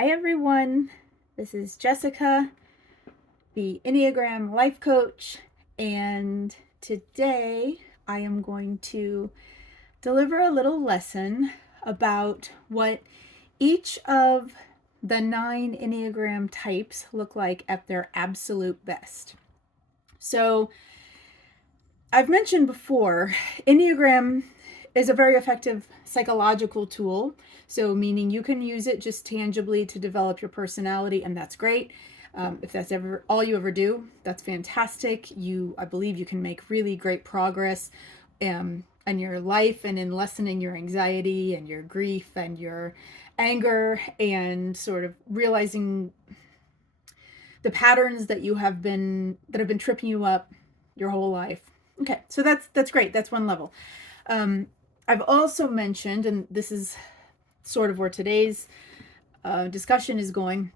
Hi everyone, this is Jessica, the Enneagram life coach, and today I am going to deliver a little lesson about what each of the 9 Enneagram types look like at their absolute best. So, I've mentioned before, Enneagram is a very effective psychological tool. So, meaning you can use it just tangibly to develop your personality, and that's great. If that's ever all you ever do, that's fantastic. I believe you can make really great progress in your life and in lessening your anxiety and your grief and your anger and sort of realizing the patterns that have been tripping you up your whole life. Okay, so that's great. That's one level. I've also mentioned, and this is sort of where today's discussion is going,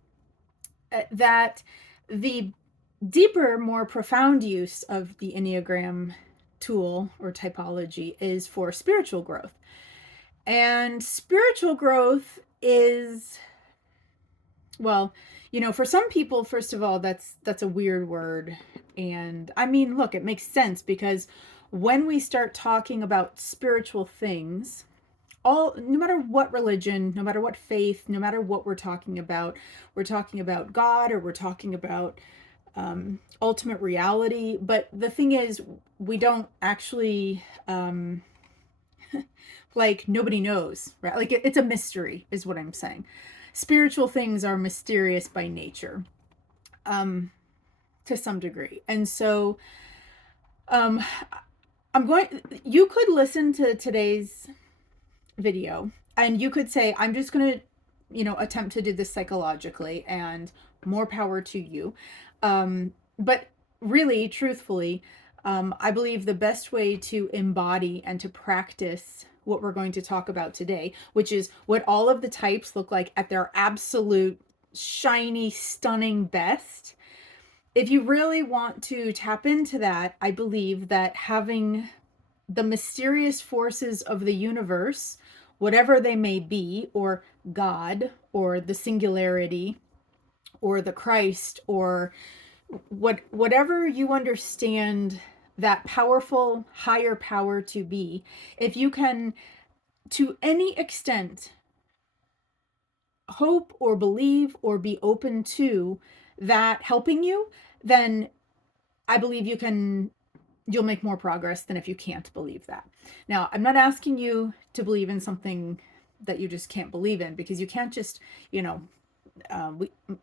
that the deeper, more profound use of the Enneagram tool or typology is for spiritual growth. And spiritual growth is, well, for some people, first of all, that's a weird word. And I mean, look, it makes sense because when we start talking about spiritual things, no matter what religion, no matter what faith, no matter what we're talking about God, or we're talking about ultimate reality. But the thing is, we don't actually like, nobody knows, right? Like, it's a mystery is what I'm saying. Spiritual things are mysterious by nature, to some degree. And so you could listen to today's video and you could say, I'm just going to, attempt to do this psychologically, and more power to you. But really, truthfully, I believe the best way to embody and to practice what we're going to talk about today, which is what all of the types look like at their absolute shiny, stunning best. If you really want to tap into that, I believe that having the mysterious forces of the universe, whatever they may be, or God, or the singularity, or the Christ, or whatever you understand that powerful higher power to be, if you can to any extent hope or believe or be open to that helping you, then I believe you'll make more progress than if you can't believe that. Now, I'm not asking you to believe in something that you just can't believe in, because you can't just,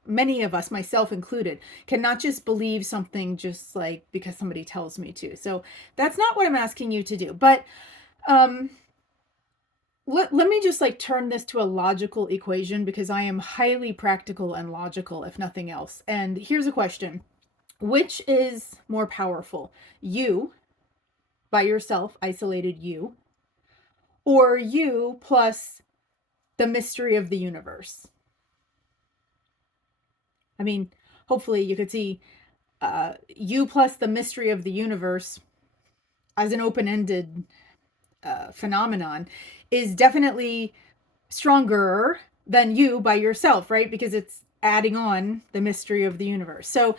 many of us, myself included, cannot just believe something just like because somebody tells me to. So that's not what I'm asking you to do. But let me just turn this to a logical equation, because I am highly practical and logical, if nothing else. And here's a question. Which is more powerful? You, by yourself, isolated you, or you plus the mystery of the universe? I mean, hopefully you could see you plus the mystery of the universe as an open-ended phenomenon is definitely stronger than you by yourself, right? Because it's adding on the mystery of the universe. So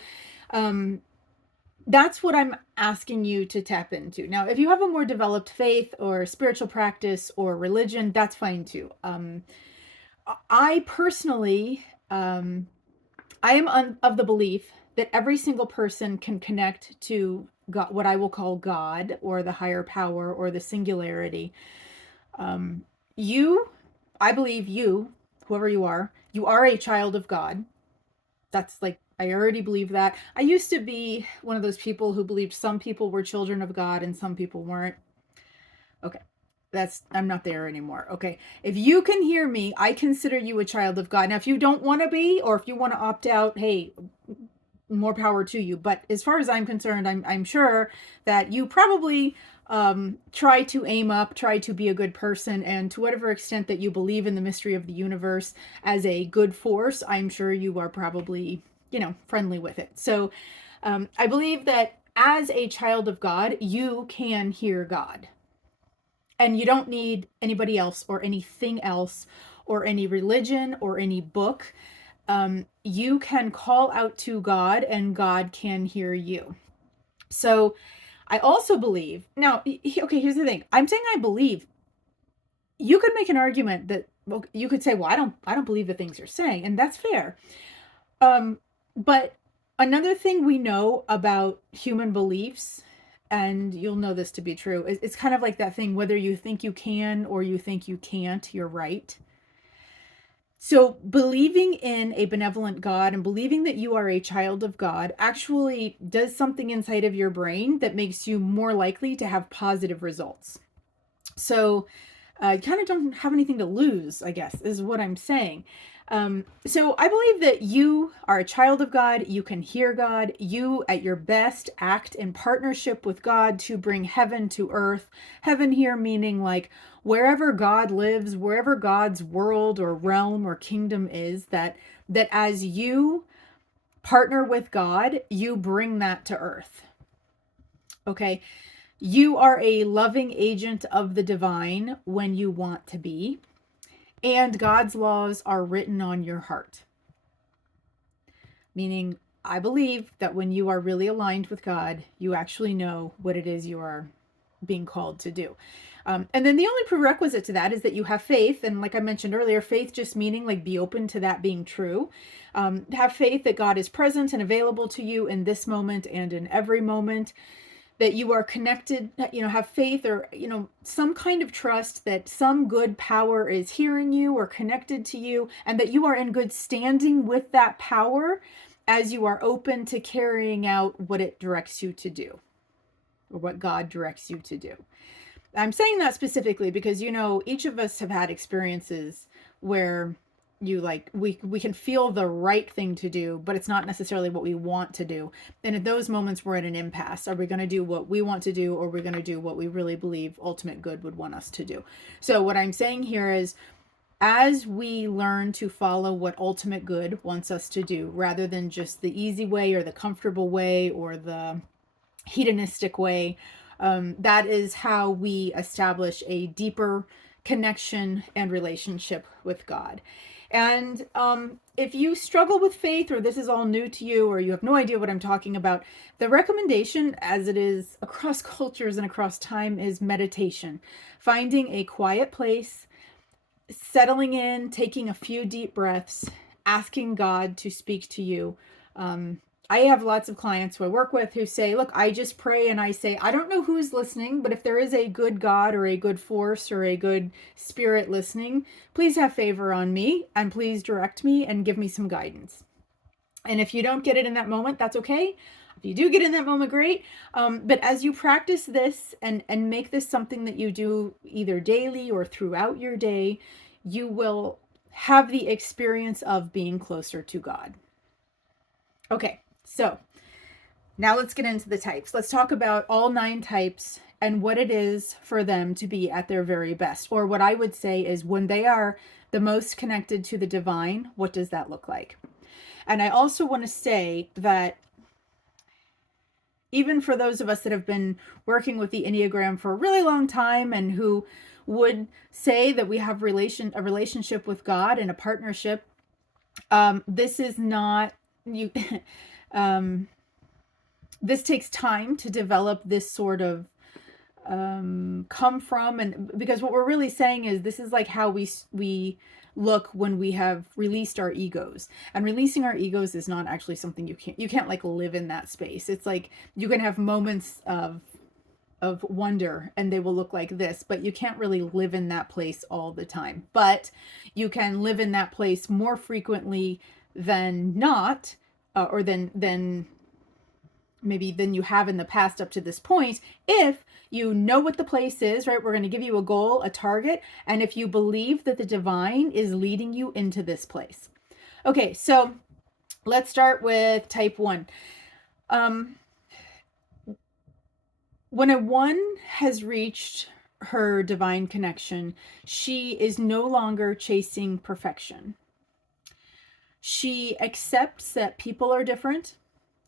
that's what I'm asking you to tap into. Now, if you have a more developed faith or spiritual practice or religion, that's fine too. I personally, I am of the belief that every single person can connect to God, what I will call God, or the higher power, or the singularity. I believe you, whoever you are a child of God. That's I already believe that. I used to be one of those people who believed some people were children of God and some people weren't. Okay. I'm not there anymore. Okay. If you can hear me, I consider you a child of God. Now, if you don't want to be, or if you want to opt out, hey, more power to you. But as far as I'm concerned, I'm sure that you probably try to aim up, try to be a good person, and to whatever extent that you believe in the mystery of the universe as a good force, I'm sure you are probably, friendly with it. So I believe that as a child of God, you can hear God. And you don't need anybody else or anything else or any religion or any book. You can call out to God and God can hear you. So I also believe, now, okay, here's the thing. I'm saying I believe. You could make an argument that, well, you could say, well, I don't believe the things you're saying, and that's fair. But another thing we know about human beliefs, and you'll know this to be true, it's kind of like that thing, whether you think you can or you think you can't, you're right. So believing in a benevolent God and believing that you are a child of God actually does something inside of your brain that makes you more likely to have positive results. So you kind of don't have anything to lose, I guess, is what I'm saying. So I believe that you are a child of God. You can hear God. You, at your best, act in partnership with God to bring heaven to earth. Heaven here meaning like wherever God lives, wherever God's world or realm or kingdom is, that as you partner with God, you bring that to earth. Okay. You are a loving agent of the divine when you want to be, and God's laws are written on your heart. Meaning, I believe that when you are really aligned with God, you actually know what it is you are being called to do. And then the only prerequisite to that is that you have faith. And like I mentioned earlier, faith just meaning like be open to that being true. Have faith that God is present and available to you in this moment and in every moment. That you are connected, have faith or, some kind of trust that some good power is hearing you or connected to you, and that you are in good standing with that power as you are open to carrying out what it directs you to do, or what God directs you to do. I'm saying that specifically because, each of us have had experiences where we can feel the right thing to do, but it's not necessarily what we want to do. And at those moments, we're at an impasse. Are we going to do what we want to do, or are we going to do what we really believe ultimate good would want us to do? So what I'm saying here is, as we learn to follow what ultimate good wants us to do, rather than just the easy way or the comfortable way or the hedonistic way, that is how we establish a deeper connection and relationship with God. And if you struggle with faith, or this is all new to you, or you have no idea what I'm talking about, the recommendation, as it is across cultures and across time, is meditation. Finding a quiet place, settling in, taking a few deep breaths, asking God to speak to you. I have lots of clients who I work with who say, look, I just pray and I say, I don't know who's listening, but if there is a good God or a good force or a good spirit listening, please have favor on me and please direct me and give me some guidance. And if you don't get it in that moment, that's okay. If you do get in that moment, great. But as you practice this and make this something that you do either daily or throughout your day, you will have the experience of being closer to God. Okay. So now let's get into the types. Let's talk about all 9 types and what it is for them to be at their very best, or what I would say is when they are the most connected to the divine, what does that look like? And I also want to say that even for those of us that have been working with the Enneagram for a really long time and who would say that we have a relationship with God and a partnership, this is not you. This takes time to develop this sort of come from, and because what we're really saying is this is like how we look when we have released our egos, and releasing our egos is not actually something you can't like live in that space. It's like you can have moments of wonder and they will look like this, but you can't really live in that place all the time. But you can live in that place more frequently than not, or than maybe than you have in the past up to this point, if you know what the place is, right? We're going to give you a goal, a target, and if you believe that the divine is leading you into this place. Okay, so let's start with type 1. When a 1 has reached her divine connection, she is no longer chasing perfection. She accepts that people are different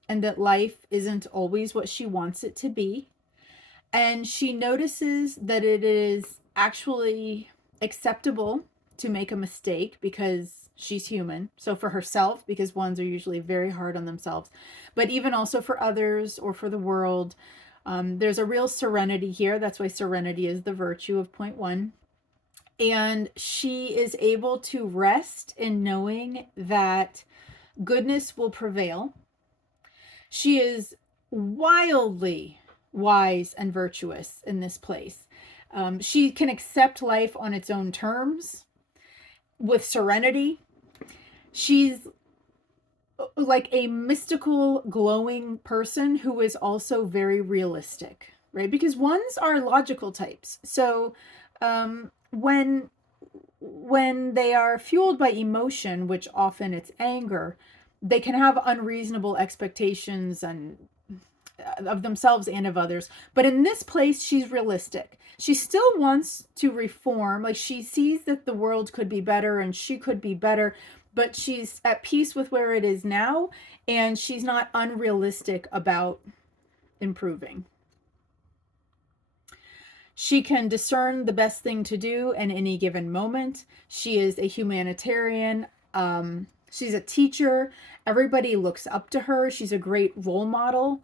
and that life isn't always what she wants it to be. And she notices that it is actually acceptable to make a mistake because she's human. So for herself, because ones are usually very hard on themselves, but even also for others or for the world. There's a real serenity here. That's why serenity is the virtue of point one. And she is able to rest in knowing that goodness will prevail. She is wildly wise and virtuous in this place. She can accept life on its own terms with serenity. She's like a mystical, glowing person who is also very realistic, right? Because ones are logical types. So when they are fueled by emotion, which often it's anger, they can have unreasonable expectations and of themselves and of others. But in this place, she's realistic. She still wants to reform. Like, she sees that the world could be better and she could be better, but she's at peace with where it is now, and she's not unrealistic about improving. She can discern the best thing to do in any given moment. She is a humanitarian. She's a teacher. Everybody looks up to her. She's a great role model.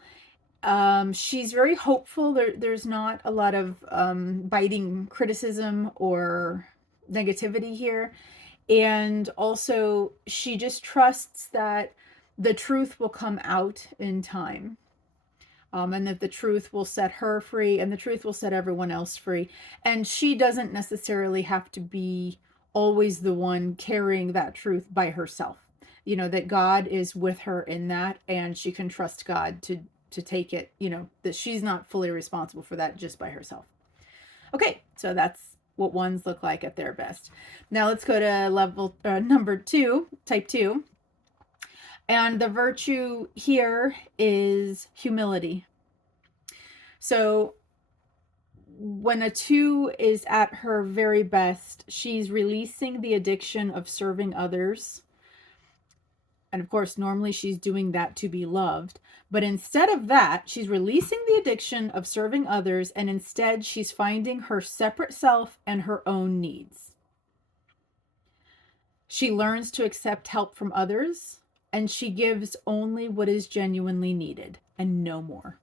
She's very hopeful. There's not a lot of biting criticism or negativity here. And also, she just trusts that the truth will come out in time. And that the truth will set her free, and the truth will set everyone else free. And she doesn't necessarily have to be always the one carrying that truth by herself. You know, that God is with her in that, and she can trust God to take it, you know, that she's not fully responsible for that just by herself. Okay, so that's what ones look like at their best. Now let's go to level number 2, type 2. And the virtue here is humility. So when a 2 is at her very best, she's releasing the addiction of serving others. And of course, normally she's doing that to be loved. But instead of that, she's releasing the addiction of serving others, and instead she's finding her separate self and her own needs. She learns to accept help from others, and she gives only what is genuinely needed and no more.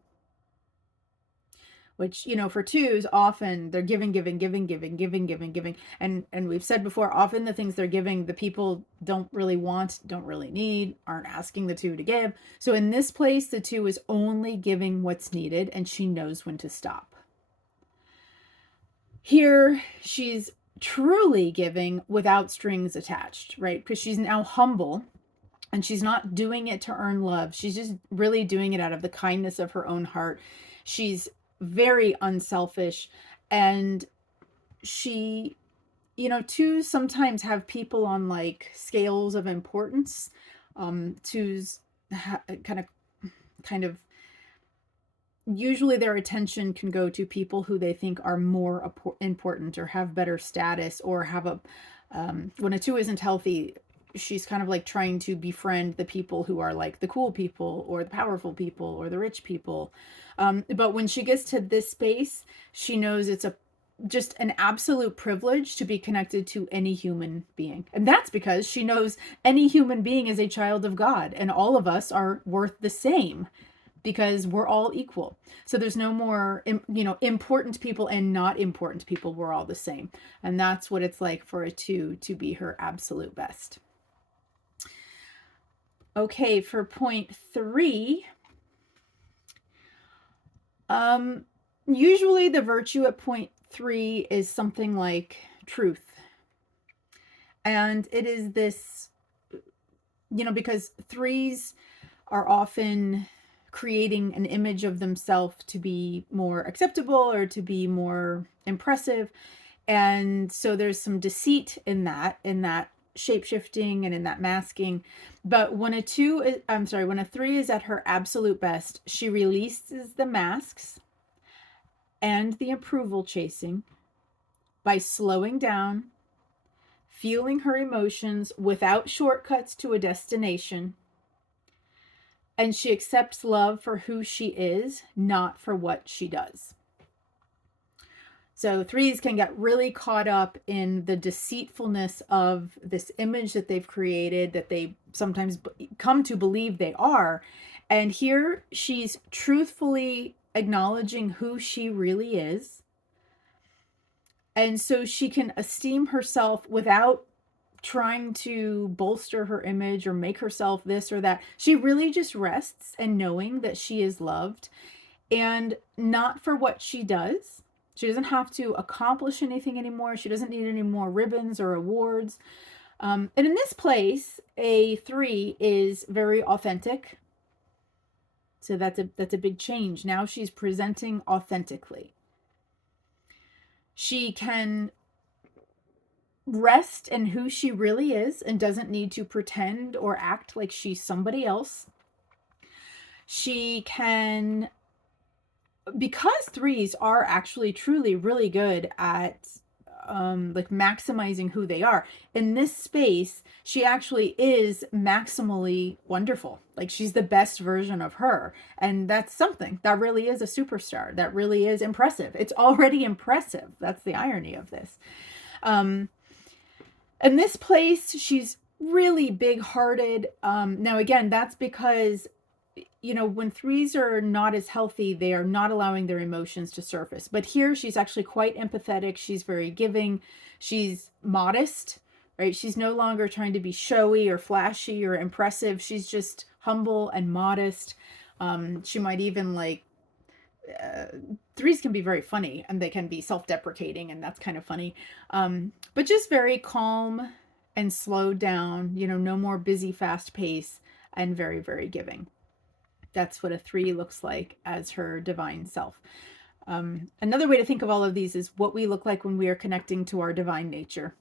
Which, you know, for 2s, often they're giving. And we've said before, often the things they're giving, the people don't really want, don't really need, aren't asking the 2 to give. So in this place, the 2 is only giving what's needed, and she knows when to stop. Here, she's truly giving without strings attached, right? Because she's now humble, and she's not doing it to earn love. She's just really doing it out of the kindness of her own heart. She's very unselfish, and she, you know, 2s sometimes have people on like scales of importance. 2s kind of usually their attention can go to people who they think are more important or have better status, or have a when a 2 isn't healthy, she's kind of like trying to befriend the people who are like the cool people or the powerful people or the rich people. But when she gets to this space, she knows it's just an absolute privilege to be connected to any human being. And that's because she knows any human being is a child of God, and all of us are worth the same because we're all equal. So there's no more, you know, important people and not important people. We're all the same. And that's what it's like for a 2 to be her absolute best. Okay, for point 3, usually the virtue at point 3 is something like truth. And it is this, you know, because 3s are often creating an image of themselves to be more acceptable or to be more impressive. And so there's some deceit in that shape-shifting and in that masking. But when a 3 is at her absolute best, she releases the masks and the approval chasing by slowing down, feeling her emotions without shortcuts to a destination, and she accepts love for who she is, not for what she does. So threes can get really caught up in the deceitfulness of this image that they've created, that they sometimes come to believe they are. And here she's truthfully acknowledging who she really is. And so she can esteem herself without trying to bolster her image or make herself this or that. She really just rests in knowing that she is loved, and not for what she does. She doesn't have to accomplish anything anymore. She doesn't need any more ribbons or awards. And in this place, a 3 is very authentic. So that's a big change. Now she's presenting authentically. She can rest in who she really is and doesn't need to pretend or act like she's somebody else. She can, because threes are actually truly really good at like maximizing who they are, in this space she actually is maximally wonderful. Like she's the best version of her, and that's something that really is a superstar. That really is impressive. It's already impressive. That's the irony of this. In this place, she's really big-hearted. Now, again, that's because, when threes are not as healthy, they are not allowing their emotions to surface. But here, she's actually quite empathetic. She's very giving. She's modest, right? She's no longer trying to be showy or flashy or impressive. She's just humble and modest. She might even threes can be very funny, and they can be self-deprecating, and that's kind of funny. But just very calm and slowed down, no more busy, fast pace, and very, very giving. That's what a 3 looks like as her divine self. Another way to think of all of these is what we look like when we are connecting to our divine nature.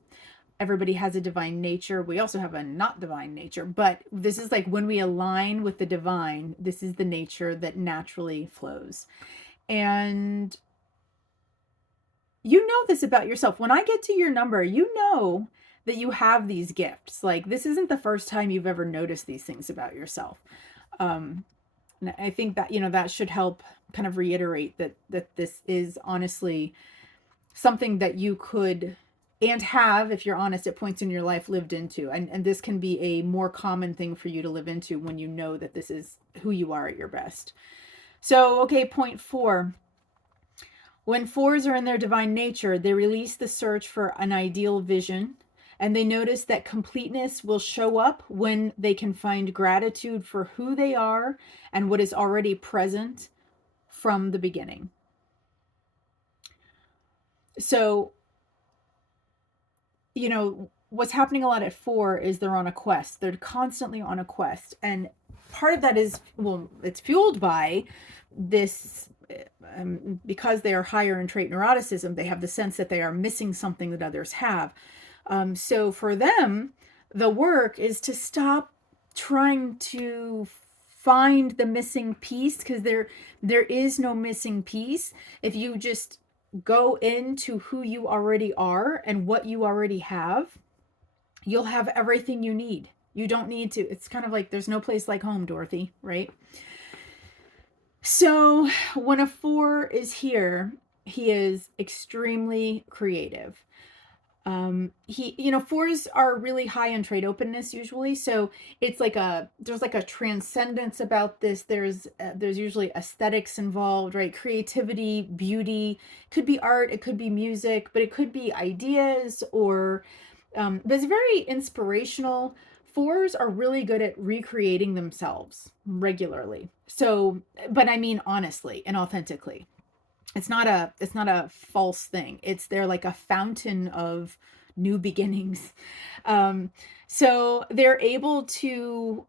Everybody has a divine nature. We also have a not divine nature, but this is like when we align with the divine, this is the nature that naturally flows. And you know this about yourself. When I get to your number, you know that you have these gifts. Like, this isn't the first time you've ever noticed these things about yourself. And I think that, that should help kind of reiterate that this is honestly something that you could and have, if you're honest, at points in your life lived into. And this can be a more common thing for you to live into when you know that this is who you are at your best. So, okay, point 4. When 4s are in their divine nature, they release the search for an ideal vision, and they notice that completeness will show up when they can find gratitude for who they are and what is already present from the beginning. So, what's happening a lot at 4 is they're on a quest. They're constantly on a quest. And part of that is, it's fueled by this, because they are higher in trait neuroticism, they have the sense that they are missing something that others have. So for them, the work is to stop trying to find the missing piece, because there is no missing piece. If you just go into who you already are and what you already have, you'll have everything you need. You don't need to. It's kind of like there's no place like home, Dorothy, right? So when a 4 is here, he is extremely creative. 4s are really high in trait openness usually. So it's like there's like a transcendence about this. There's usually aesthetics involved, right? Creativity, beauty, could be art, it could be music, but it could be ideas or, but it's very inspirational. 4s are really good at recreating themselves regularly. So, but I mean, honestly and authentically. It's not a false thing. They're like a fountain of new beginnings. So they're able to,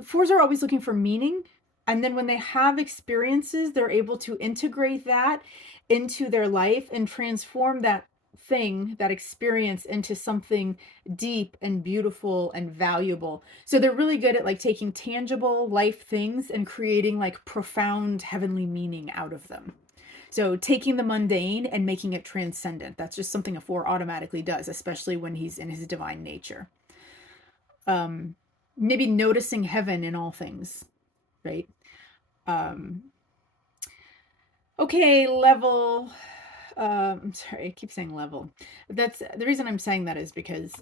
4s are always looking for meaning. And then when they have experiences, they're able to integrate that into their life and transform that thing, that experience, into something deep and beautiful and valuable. So they're really good at taking tangible life things and creating profound heavenly meaning out of them. So taking the mundane and making it transcendent. That's just something a 4 automatically does, especially when he's in his divine nature. Maybe noticing heaven in all things, right? Okay, level. I'm sorry, I keep saying level. That's the reason I'm saying that is because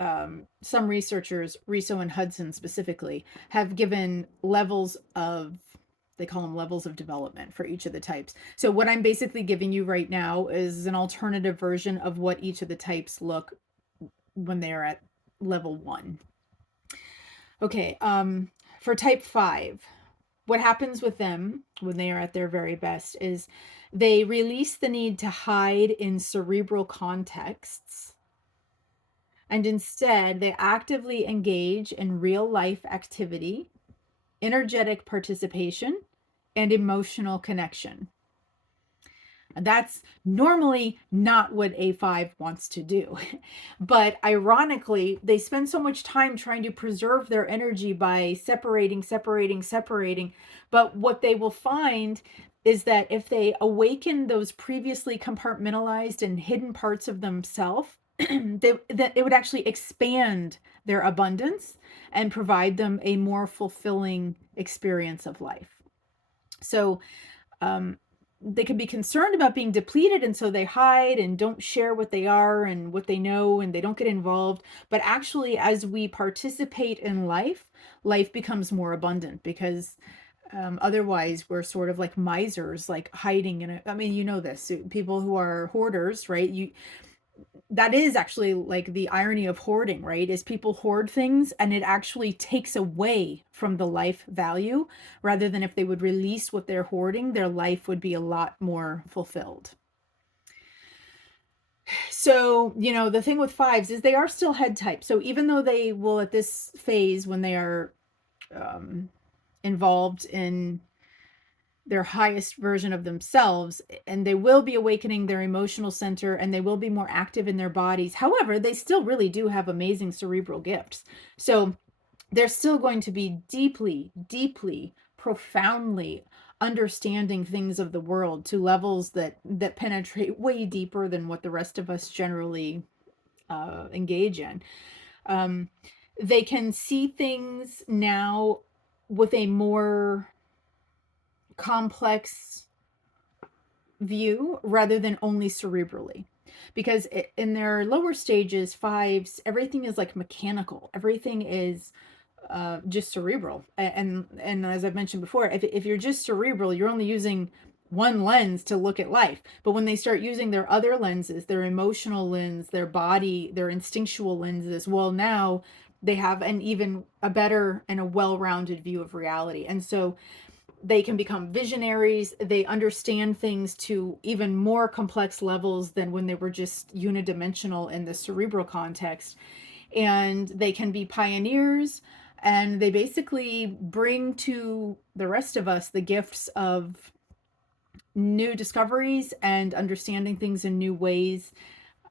some researchers, Riso and Hudson specifically, have given levels of, they call them levels of development for each of the types. So what I'm basically giving you right now is an alternative version of what each of the types look when they are at level 1. Okay, for type 5, what happens with them when they are at their very best is they release the need to hide in cerebral contexts, and instead they actively engage in real life activity, energetic participation, and emotional connection. That's normally not what A5 wants to do. But ironically, they spend so much time trying to preserve their energy by separating. But what they will find is that if they awaken those previously compartmentalized and hidden parts of themselves, that it would actually expand their abundance and provide them a more fulfilling experience of life. So, um, they can be concerned about being depleted, and so they hide and don't share what they are and what they know, and they don't get involved. But actually, as we participate in life, life becomes more abundant because otherwise we're sort of like misers, like hiding in it. I mean, you know this, people who are hoarders, right? That is actually like the irony of hoarding, right? Is people hoard things and it actually takes away from the life value, rather than if they would release what they're hoarding, their life would be a lot more fulfilled. So, the thing with fives is they are still head type. So even though they will, at this phase, when they are involved in their highest version of themselves, and they will be awakening their emotional center, and they will be more active in their bodies. However, they still really do have amazing cerebral gifts. So they're still going to be deeply, profoundly understanding things of the world to levels that penetrate way deeper than what the rest of us generally engage in. They can see things now with a more complex view rather than only cerebrally, because in their lower stages, fives, everything is like mechanical, everything is just cerebral. And as I've mentioned before, if you're just cerebral, you're only using one lens to look at life. But when they start using their other lenses, their emotional lens, their body, their instinctual lenses, well, now they have an even a better and a well-rounded view of reality. And so they can become visionaries. They understand things to even more complex levels than when they were just unidimensional in the cerebral context. And they can be pioneers, and they basically bring to the rest of us the gifts of new discoveries and understanding things in new ways,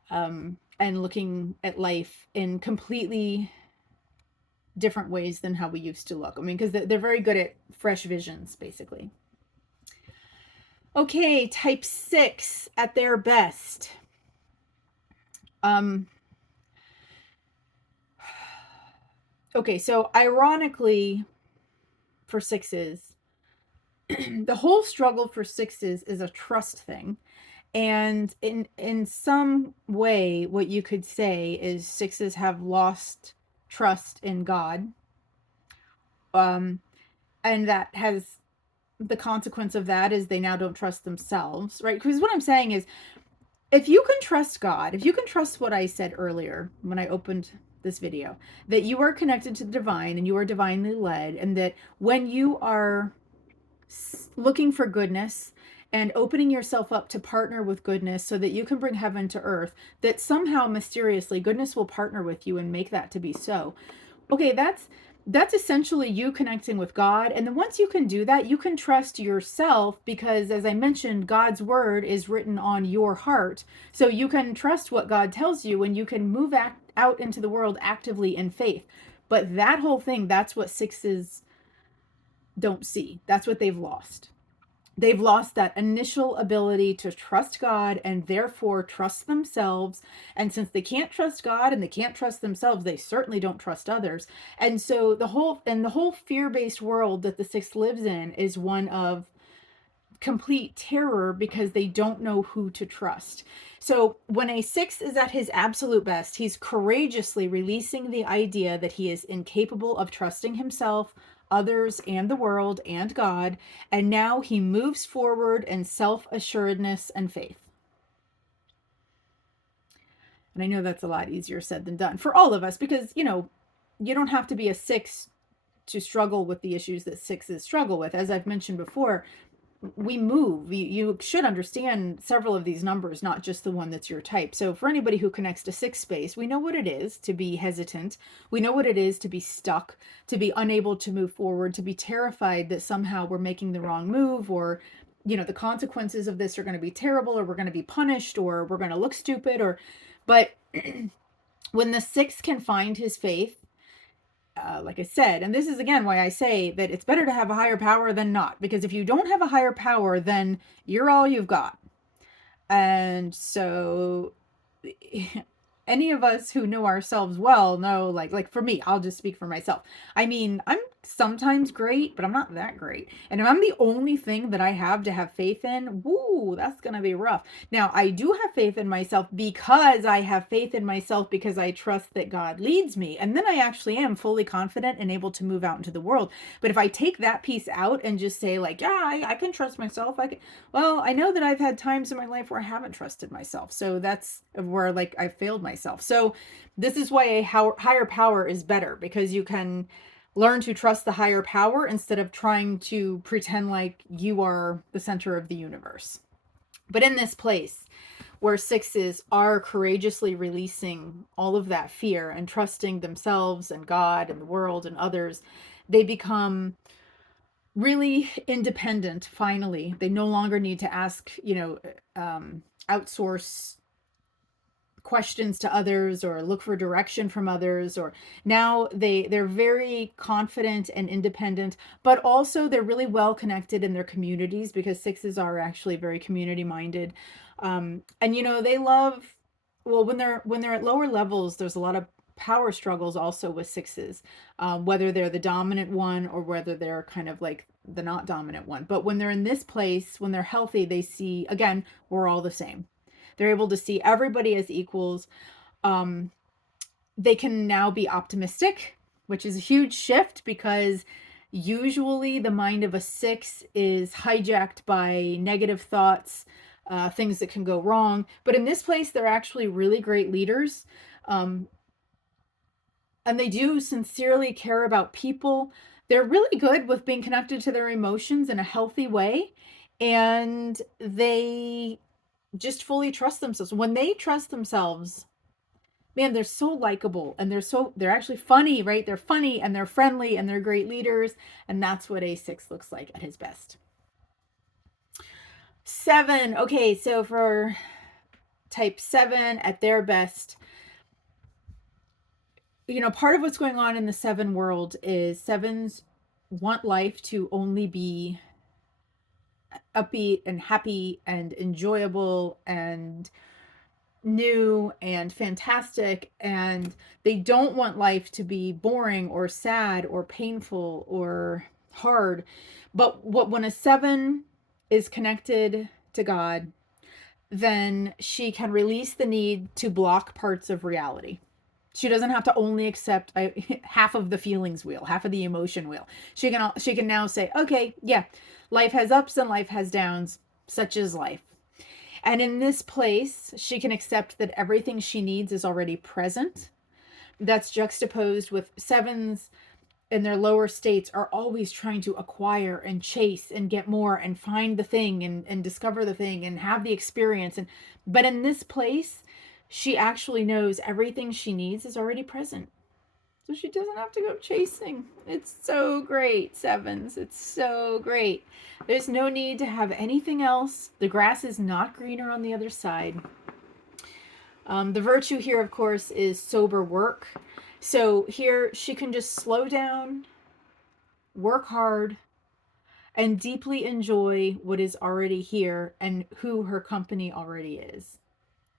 and looking at life in completely different ways than how we used to look. I mean, because they're very good at fresh visions, basically. Okay, type 6 at their best. Okay, so ironically, for sixes, the whole struggle for sixes is a trust thing. And in some way, what you could say is sixes have lost trust in God. And that has, the consequence of that is they now don't trust themselves, right? Because what I'm saying is, if you can trust God, if you can trust what I said earlier when I opened this video, that you are connected to the divine and you are divinely led, and that when you are looking for goodness and opening yourself up to partner with goodness so that you can bring heaven to earth, that somehow mysteriously goodness will partner with you and make that to be so. Okay, that's essentially you connecting with God. And then once you can do that, you can trust yourself, because as I mentioned, God's word is written on your heart. So you can trust what God tells you, and you can move out into the world actively in faith. But that whole thing, that's what sixes don't see. That's what they've lost. They've lost that initial ability to trust God and therefore trust themselves. And since they can't trust God and they can't trust themselves, they certainly don't trust others. And so the whole fear-based world that the sixth lives in is one of complete terror because they don't know who to trust. So when a 6 is at his absolute best, he's courageously releasing the idea that he is incapable of trusting himself, others, and the world and God. And now he moves forward in self-assuredness and faith. And I know that's a lot easier said than done for all of us because, you don't have to be a 6 to struggle with the issues that 6s struggle with. As I've mentioned before, we move. You should understand several of these numbers, not just the one that's your type. So for anybody who connects to 6 space, we know what it is to be hesitant. We know what it is to be stuck, to be unable to move forward, to be terrified that somehow we're making the wrong move, or the consequences of this are going to be terrible, or we're going to be punished, or we're going to look stupid, but when the 6 can find his faith, like I said, and this is again why I say that it's better to have a higher power than not, because if you don't have a higher power, then you're all you've got. And so any of us who know ourselves well know, like for me, I'll just speak for myself. I mean, I'm sometimes great, but I'm not that great. And if I'm the only thing that I have to have faith in, woo, that's going to be rough. Now, I do have faith in myself because I have faith in myself because I trust that God leads me. And then I actually am fully confident and able to move out into the world. But if I take that piece out and just say I can trust myself, I know that I've had times in my life where I haven't trusted myself. So that's where I failed myself. So this is why a higher power is better, because you can learn to trust the higher power instead of trying to pretend like you are the center of the universe. But in this place where 6s are courageously releasing all of that fear and trusting themselves and God and the world and others, they become really independent. Finally, they no longer need to ask, outsource questions to others or look for direction from others. Or now they're very confident and independent, but also they're really well connected in their communities, because 6s are actually very community minded. And they love, well, when they're at lower levels, there's a lot of power struggles also with 6s, whether they're the dominant one or whether they're kind of like the not dominant one. But when they're in this place, when they're healthy, they see, again, we're all the same. They're able to see everybody as equals. They can now be optimistic, which is a huge shift, because usually the mind of a 6 is hijacked by negative thoughts, things that can go wrong. But in this place, they're actually really great leaders. And they do sincerely care about people. They're really good with being connected to their emotions in a healthy way. And they just fully trust themselves. When they trust themselves, man, they're so likable, and they're actually funny, right? They're funny and they're friendly and they're great leaders. And that's what a 6 looks like at his best. 7. Okay, so for type 7 at their best, part of what's going on in the 7 world is 7s want life to only be upbeat and happy and enjoyable and new and fantastic, and they don't want life to be boring or sad or painful or hard. But when a 7 is connected to God, then she can release the need to block parts of reality. She doesn't have to only accept half of the feelings wheel, half of the emotion wheel. She can now say, okay, yeah, life has ups and life has downs, such is life. And in this place, she can accept that everything she needs is already present. That's juxtaposed with 7s in their lower states are always trying to acquire and chase and get more and find the thing and discover the thing and have the experience. But in this place, she actually knows everything she needs is already present. So she doesn't have to go chasing. It's so great, 7s. It's so great. There's no need to have anything else. The grass is not greener on the other side. The virtue here, of course, is sober work. So here she can just slow down, work hard, and deeply enjoy what is already here and who her company already is.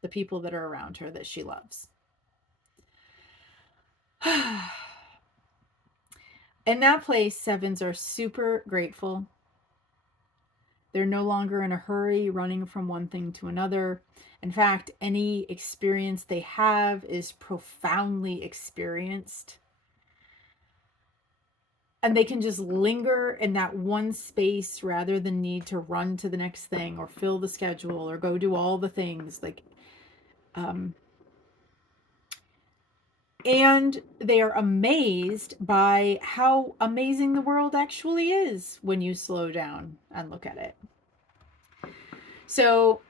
The people that are around her that she loves. In that place, 7s are super grateful. They're no longer in a hurry running from one thing to another. In fact, any experience they have is profoundly experienced. And they can just linger in that one space rather than need to run to the next thing or fill the schedule or go do all the things. And they are amazed by how amazing the world actually is when you slow down and look at it. So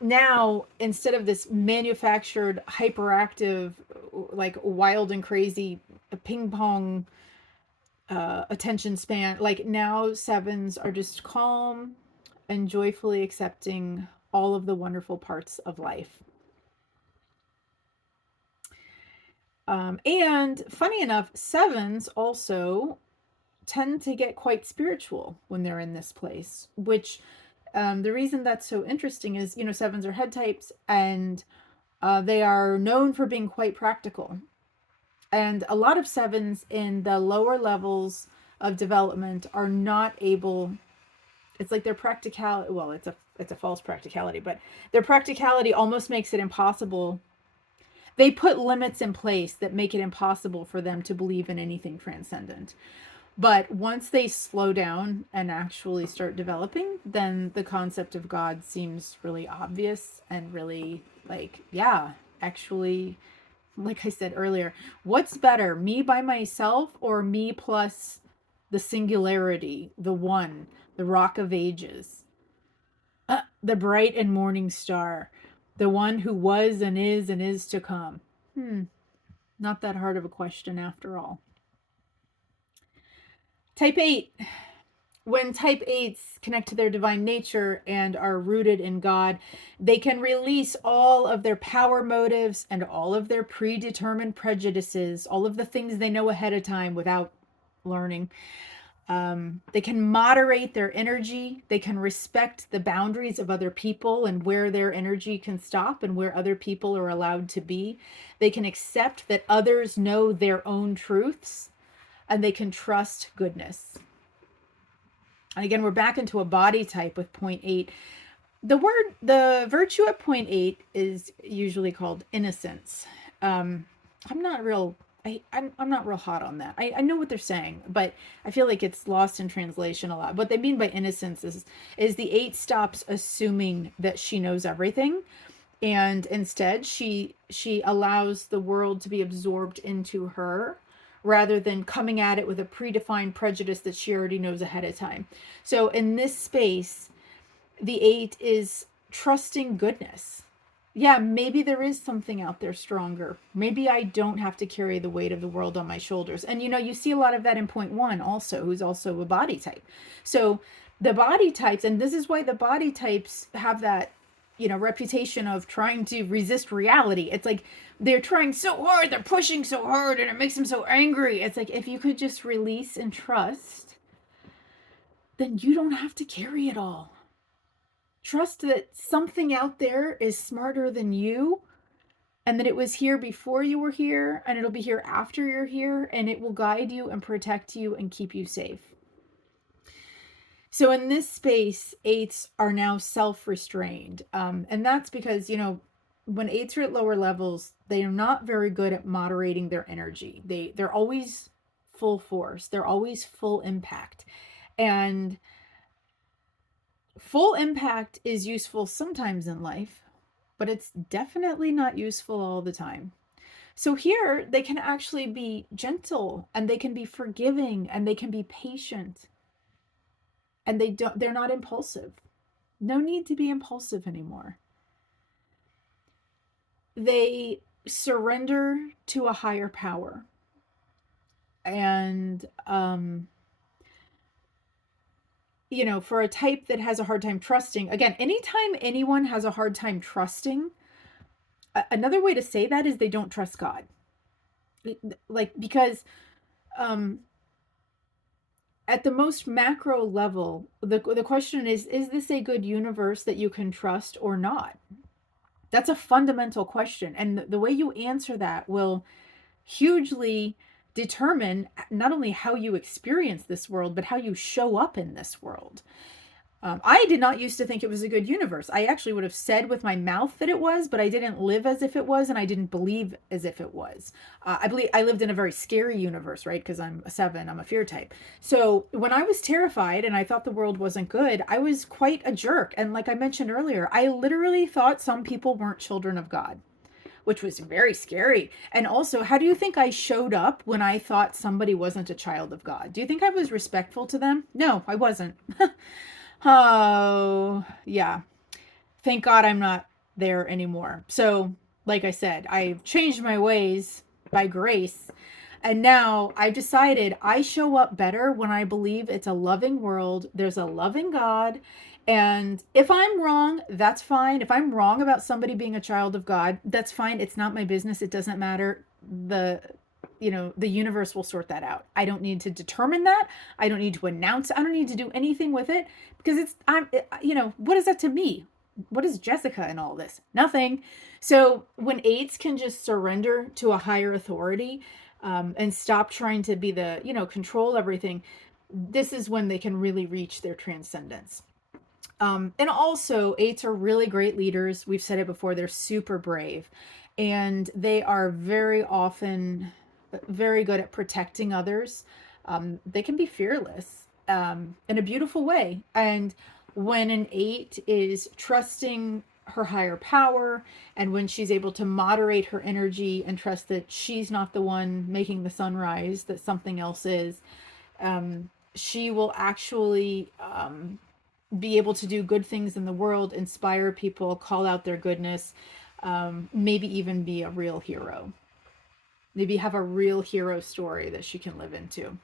now, instead of this manufactured, hyperactive, like wild and crazy ping pong attention span, like now sevens are just calm and joyfully accepting all of the wonderful parts of life. And funny enough, sevens also tend to get quite spiritual when they're in this place, which the reason that's so interesting is, sevens are head types, and they are known for being quite practical. And a lot of sevens in the lower levels of development are not able, it's like their practicality, well, it's a false practicality, but their practicality almost makes it impossible. They put limits in place that make it impossible for them to believe in anything transcendent. But once they slow down and actually start developing, then the concept of God seems really obvious and really like, yeah, actually, like I said earlier, what's better, me by myself or me plus the singularity, the one, the rock of ages, the bright and morning star, the one who was and is to come? Not that hard of a question after all. Type 8. When type 8s connect to their divine nature and are rooted in God, they can release all of their power motives and all of their predetermined prejudices, all of the things they know ahead of time without learning. They can moderate their energy. They can respect the boundaries of other people and where their energy can stop and where other people are allowed to be. They can accept that others know their own truths, and they can trust goodness. And again, we're back into a body type with 0.8. The virtue at 0.8 is usually called innocence. I'm not real hot on that. I know what they're saying, but I feel like it's lost in translation a lot. What they mean by innocence is the 8 stops assuming that she knows everything, and instead she allows the world to be absorbed into her, rather than coming at it with a predefined prejudice that she already knows ahead of time. So in this space, the 8 is trusting goodness. Yeah, maybe there is something out there stronger. Maybe I don't have to carry the weight of the world on my shoulders. And you see a lot of that in 0.1 also, who's also a body type. So the body types, and this is why the body types have that reputation of trying to resist reality. It's like they're trying so hard, they're pushing so hard, and it makes them so angry. It's like, if you could just release and trust, then you don't have to carry it all. Trust that something out there is smarter than you, and that it was here before you were here, and it'll be here after you're here, and it will guide you and protect you and keep you safe. So in this space, 8s are now self-restrained. And that's because, when 8s are at lower levels, they are not very good at moderating their energy. They're always full force. They're always full impact. And full impact is useful sometimes in life, but it's definitely not useful all the time. So here they can actually be gentle, and they can be forgiving, and they can be patient. And they're not impulsive. No need to be impulsive anymore. They surrender to a higher power. And, for a type that has a hard time trusting, again, anytime anyone has a hard time trusting, another way to say that is they don't trust God. Because, at the most macro level, the question is this a good universe that you can trust or not? That's a fundamental question. And the way you answer that will hugely determine not only how you experience this world, but how you show up in this world. I did not used to think it was a good universe. I actually would have said with my mouth that it was, but I didn't live as if it was, and I didn't believe as if it was. I lived in a very scary universe, right? Because I'm a 7, I'm a fear type. So when I was terrified and I thought the world wasn't good, I was quite a jerk. And like I mentioned earlier, I literally thought some people weren't children of God, which was very scary. And also, how do you think I showed up when I thought somebody wasn't a child of God? Do you think I was respectful to them? No, I wasn't. Oh, yeah. Thank God I'm not there anymore. So, like I said, I've changed my ways by grace. And now I've decided I show up better when I believe it's a loving world. There's a loving God. And if I'm wrong, that's fine. If I'm wrong about somebody being a child of God, that's fine. It's not my business. It doesn't matter. The universe will sort that out. I don't need to determine that. I don't need to announce. I don't need to do anything with it because what is that to me? What is Jessica in all this? Nothing. So when eights can just surrender to a higher authority, and stop trying to be control everything, this is when they can really reach their transcendence. And also, eights are really great leaders. We've said it before, they're super brave. And they are very often very good at protecting others. They can be fearless in a beautiful way. And when an 8 is trusting her higher power, and when she's able to moderate her energy and trust that she's not the one making the sunrise, that something else is, she will actually be able to do good things in the world, inspire people, call out their goodness, maybe even be a real hero. Maybe have a real hero story that she can live into.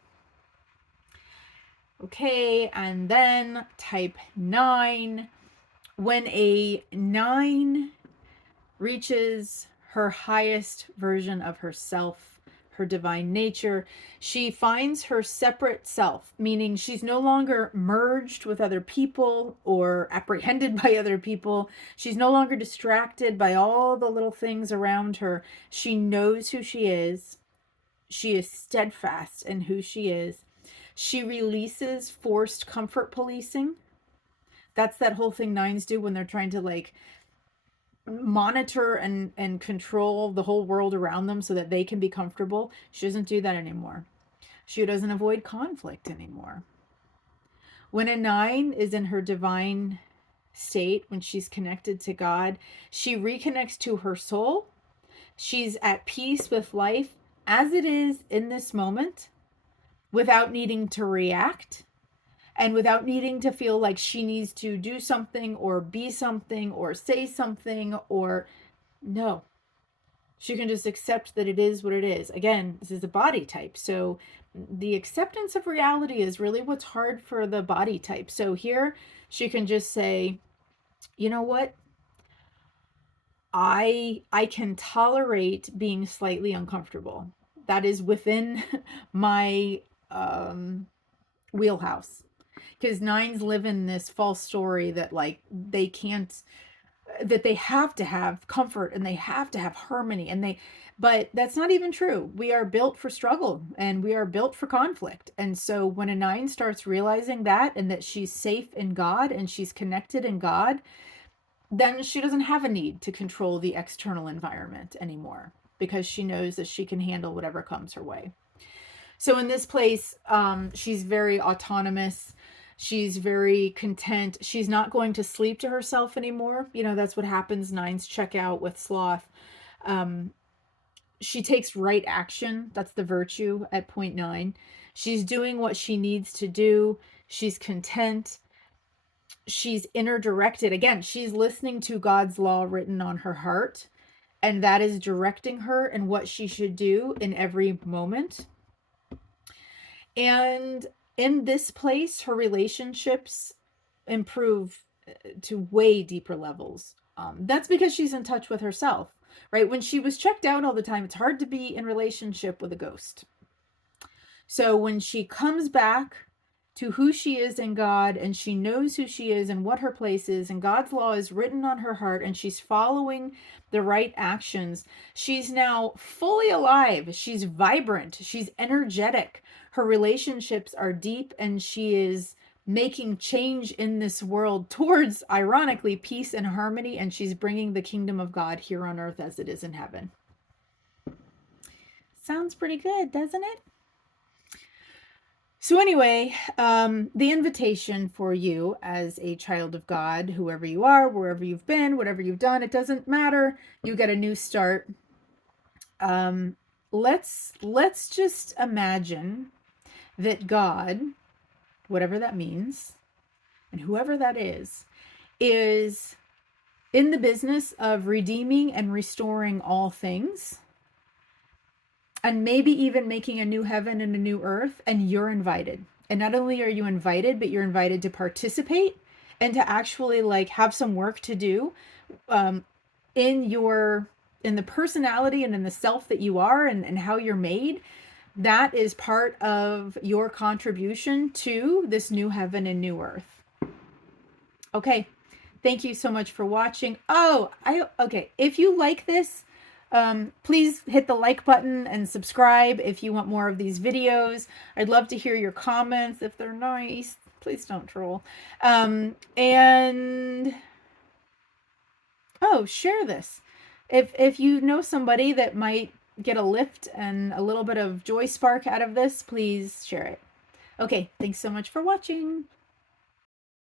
Okay, and then type 9. When a 9 reaches her highest version of herself, her divine nature, she finds her separate self, meaning she's no longer merged with other people or apprehended by other people. She's no longer distracted by all the little things around her. She knows who she is. She is steadfast in who she is. She releases forced comfort policing. That's that whole thing 9s do when they're trying to monitor and control the whole world around them so that they can be comfortable. She doesn't do that anymore. She doesn't avoid conflict anymore. When a 9 is in her divine state, when she's connected to God, she reconnects to her soul. She's at peace with life as it is in this moment, without needing to react and without needing to feel like she needs to do something or be something or say something no. She can just accept that it is what it is. Again, this is a body type. So the acceptance of reality is really what's hard for the body type. So here she can just say, you know what? I can tolerate being slightly uncomfortable. That is within my wheelhouse, because 9s live in this false story that they can't, that they have to have comfort and they have to have harmony, but that's not even true. We are built for struggle and we are built for conflict. And so when a 9 starts realizing that, and that she's safe in God and she's connected in God, then she doesn't have a need to control the external environment anymore, because she knows that she can handle whatever comes her way. So in this place, she's very autonomous. She's very content. She's not going to sleep to herself anymore. That's what happens. 9s check out with sloth. She takes right action. That's the virtue at point 9. She's doing what she needs to do. She's content. She's inner directed. Again, she's listening to God's law written on her heart, and that is directing her in what she should do in every moment. And in this place, her relationships improve to way deeper levels. That's because she's in touch with herself, right? When she was checked out all the time, it's hard to be in relationship with a ghost. So when she comes back to who she is in God, and she knows who she is and what her place is, and God's law is written on her heart, and she's following the right actions, she's now fully alive. She's vibrant. She's energetic. Her relationships are deep, and she is making change in this world towards, ironically, peace and harmony, and she's bringing the kingdom of God here on earth as it is in heaven. Sounds pretty good, doesn't it? So anyway, the invitation for you as a child of God, whoever you are, wherever you've been, whatever you've done, it doesn't matter. You get a new start. Let's just imagine that God, whatever that means, and whoever that is in the business of redeeming and restoring all things, and maybe even making a new heaven and a new earth, and you're invited. And not only are you invited, but you're invited to participate and to actually like have some work to do in the personality and in the self that you are, and how you're made. That is part of your contribution to this new heaven and new earth. Okay. Thank you so much for watching. Okay. If you like this, please hit the like button and subscribe if you want more of these videos. I'd love to hear your comments if they're nice. Please don't troll. Share this. If you know somebody that might get a lift and a little bit of joy spark out of this, please share it. Okay, thanks so much for watching.